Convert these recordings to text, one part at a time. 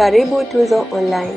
Karibu Tuzo Online.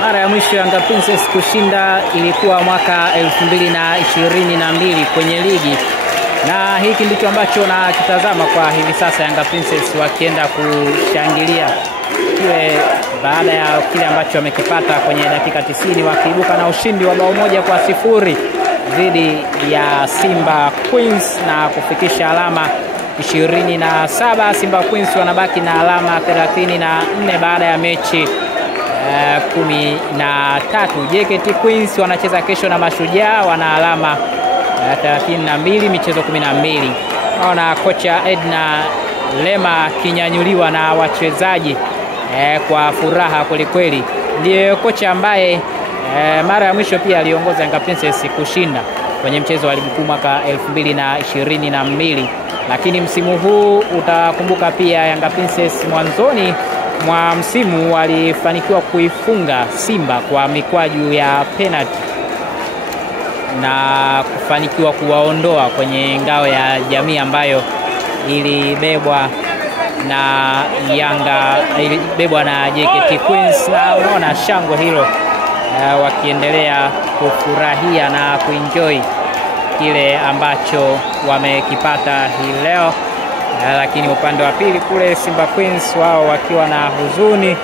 Mara ya mwisho Yanga Princess kushinda ilikuwa mwaka 2022 kwenye ligi, na hiki ndicho ambacho nakitazama kwa hivi sasa. Yanga Princess wakienda kushangilia kile baada ya kile ambacho wamekipata kwenye dakika 90, wakiibuka na ushindi wa bao 1-0 dhidi ya Simba Queens na kufikisha alama 27. Simba Queens wanabaki na alama 34 baada ya mechi 13. JKT Queens wanacheza kesho na Mashujaa, wana alama 32 michezo 12. Naona kocha Edna Lema kinyanyuliwa na wachezaji kwa furaha kwelikweli. Ndiye kocha ambaye mara ya mwisho pia aliongoza Yanga Princess kushinda kwenye mchezo wa ligi kuu mwaka 2022, lakini msimu huu utakumbuka pia Yanga Princess mwanzoni mwa msimu walifanikiwa kuifunga Simba kwa mikwaju ya penalty na kufanikiwa kuwaondoa kwenye ngao ya jamii ambayo ilibebwa na JKT Queens, na unaona shangwe hilo wakiendelea kufurahia na kuenjoy kile ambacho wamekipata hii leo. Lakini upande wa pili kule Simba Queens wao wakiwa na huzuni.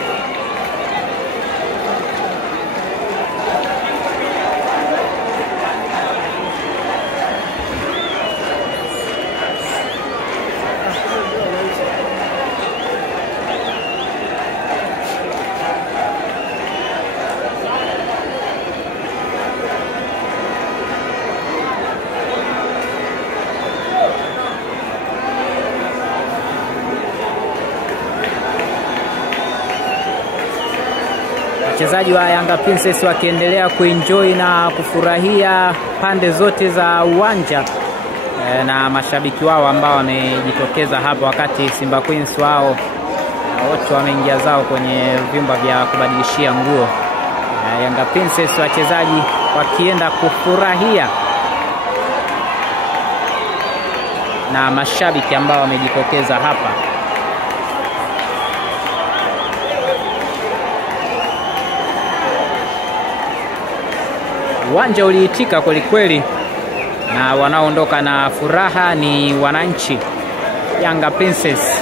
Wachezaji wa Yanga Princess wakiendelea kuenjoy na kufurahia pande zote za uwanja na mashabiki wao ambao wamejitokeza hapa, wakati Simba Queens wao wote wameingia zao kwenye vyumba vya kubadilishia nguo. Yanga Princess wachezaji wakienda kufurahia na mashabiki ambao wamejitokeza hapa. Uwanja uliitika kweli kweli, na wanaoondoka na furaha ni wananchi Yanga Princess.